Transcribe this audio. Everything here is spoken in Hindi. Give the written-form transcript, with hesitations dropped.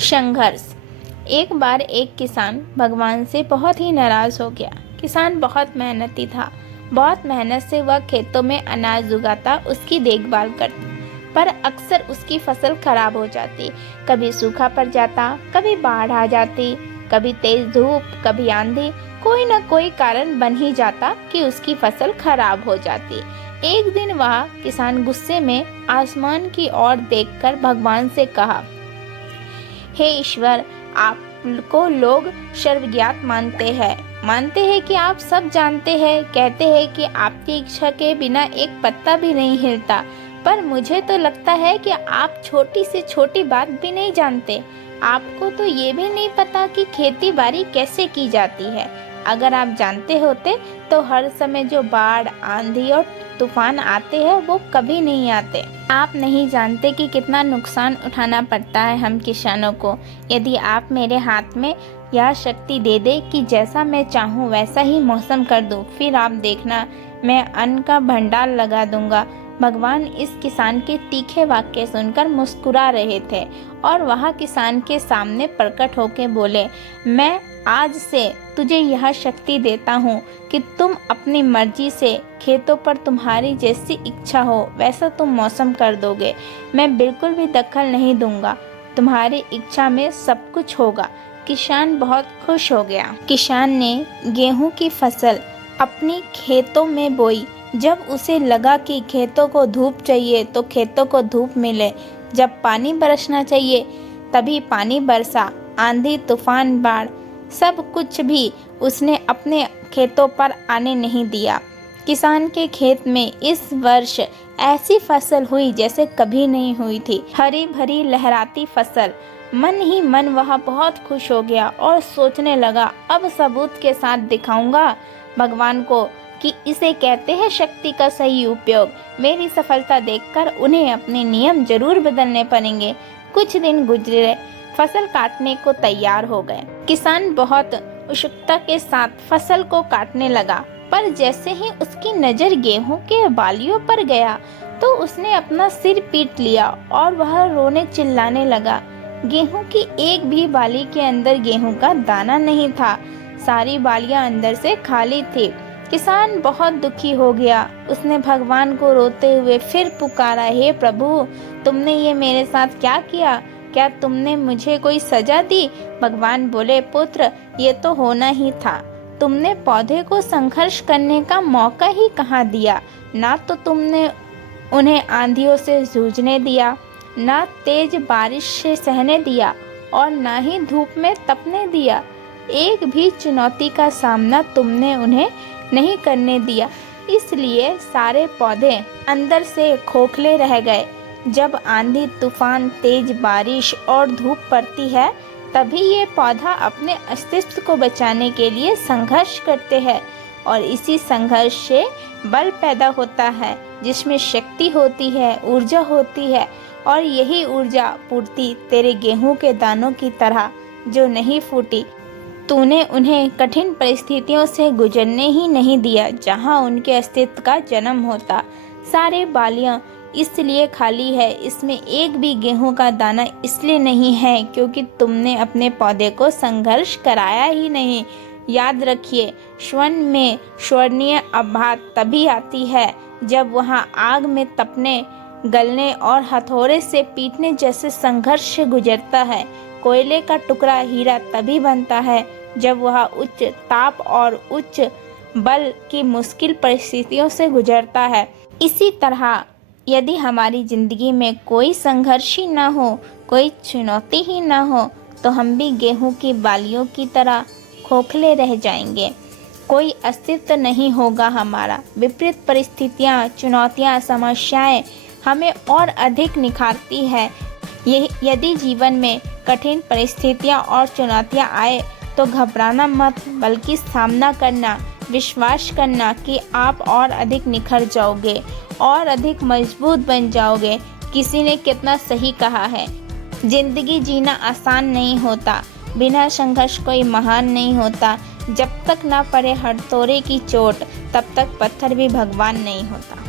संघर्ष। एक बार एक किसान भगवान से बहुत ही नाराज़ हो गया। किसान बहुत मेहनती था। बहुत मेहनत से वह खेतों में अनाज उगाता, उसकी देखभाल करता, पर अक्सर उसकी फसल खराब हो जाती। कभी सूखा पड़ जाता, कभी बाढ़ आ जाती, कभी तेज धूप, कभी आंधी। कोई न कोई कारण बन ही जाता कि उसकी फसल खराब हो जाती। एक दिन वह किसान गुस्से में आसमान की ओर देखकर भगवान से कहा, हे ईश्वर, आपको लोग सर्वज्ञात मानते हैं कि आप सब जानते हैं, कहते हैं कि आपकी इच्छा के बिना एक पत्ता भी नहीं हिलता, पर मुझे तो लगता है कि आप छोटी से छोटी बात भी नहीं जानते। आपको तो ये भी नहीं पता कि खेती बाड़ी कैसे की जाती है। अगर आप जानते होते तो हर समय जो बाढ़, आंधी और तूफान आते हैं वो कभी नहीं आते। आप नहीं जानते कि कितना नुकसान उठाना पड़ता है हम किसानों को। यदि आप मेरे हाथ में यह शक्ति दे दे कि जैसा मैं चाहूँ वैसा ही मौसम कर दूँ, फिर आप देखना, मैं अन्न का भंडार लगा दूंगा। भगवान इस किसान के तीखे वाक्य सुनकर मुस्कुरा रहे थे और वह किसान के सामने प्रकट होकर बोले, मैं आज से तुझे यह शक्ति देता हूँ कि तुम अपनी मर्जी से खेतों पर तुम्हारी जैसी इच्छा हो वैसा तुम मौसम कर दोगे। मैं बिल्कुल भी दखल नहीं दूंगा। तुम्हारी इच्छा में सब कुछ होगा। किसान बहुत खुश हो गया। किसान ने गेहूं की फसल अपनी खेतों में बोई। जब उसे लगा कि खेतों को धूप चाहिए तो खेतों को धूप मिले, जब पानी बरसना चाहिए तभी पानी बरसा। आंधी, तूफान, बाढ़, सब कुछ भी उसने अपने खेतों पर आने नहीं दिया। किसान के खेत में इस वर्ष ऐसी फसल हुई जैसे कभी नहीं हुई थी। हरी भरी लहराती फसल। मन ही मन वह बहुत खुश हो गया और सोचने लगा, अब सबूत के साथ दिखाऊंगा भगवान को कि इसे कहते हैं शक्ति का सही उपयोग। मेरी सफलता देखकर उन्हें अपने नियम जरूर बदलने पड़ेंगे। कुछ दिन गुजरे, फसल काटने को तैयार हो गए। किसान बहुत उत्सुकता के साथ फसल को काटने लगा, पर जैसे ही उसकी नजर गेहूं के बालियों पर गया तो उसने अपना सिर पीट लिया और वह रोने चिल्लाने लगा। गेहूं की एक भी बाली के अंदर गेहूं का दाना नहीं था। सारी बालियां अंदर से खाली थी। किसान बहुत दुखी हो गया। उसने भगवान को रोते हुए फिर पुकारा, हे प्रभु, तुमने ये मेरे साथ क्या किया? क्या तुमने मुझे कोई सजा दी? भगवान बोले, पुत्र, ये तो होना ही था। तुमने पौधे को संघर्ष करने का मौका ही कहाँ दिया। ना तो तुमने उन्हें आंधियों से जूझने दिया, ना तेज बारिश से सहने दिया और ना ही धूप में तपने दिया। एक भी चुनौती का सामना तुमने उन्हें नहीं करने दिया। इसलिए सारे पौधे अंदर से खोखले रह गए। जब आंधी, तूफान, तेज बारिश और धूप पड़ती है तभी ये पौधा अपने अस्तित्व को बचाने के लिए संघर्ष करते हैं और इसी संघर्ष से बल पैदा होता है, जिसमें शक्ति होती है, ऊर्जा होती है। और यही ऊर्जा पूर्ति तेरे गेहूं के दानों की तरह जो नहीं फूटी। तूने उन्हें कठिन परिस्थितियों से गुजरने ही नहीं दिया जहां उनके अस्तित्व का जन्म होता। सारे बालियां इसलिए खाली है, इसमें एक भी गेहूं का दाना इसलिए नहीं है क्योंकि तुमने अपने पौधे को संघर्ष कराया ही नहीं। याद रखिए, स्वर्ण में स्वर्णीय आभा तभी आती है जब वहां आग में तपने, गलने और हथौड़े से पीटने जैसे संघर्ष से गुजरता है। कोयले का टुकड़ा हीरा तभी बनता है जब वह उच्च ताप और उच्च बल की मुश्किल परिस्थितियों से गुजरता है। इसी तरह यदि हमारी जिंदगी में कोई संघर्ष ही ना हो, कोई चुनौती ही ना हो, तो हम भी गेहूं की बालियों की तरह खोखले रह जाएंगे। कोई अस्तित्व नहीं होगा हमारा। विपरीत परिस्थितियां, चुनौतियां, समस्याएं हमें और अधिक निखारती है। यदि जीवन में कठिन परिस्थितियां और चुनौतियां आए तो घबराना मत, बल्कि सामना करना, विश्वास करना कि आप और अधिक निखर जाओगे और अधिक मजबूत बन जाओगे। किसी ने कितना सही कहा है, जिंदगी जीना आसान नहीं होता, बिना संघर्ष कोई महान नहीं होता। जब तक ना पड़े हथौड़े की चोट तब तक पत्थर भी भगवान नहीं होता।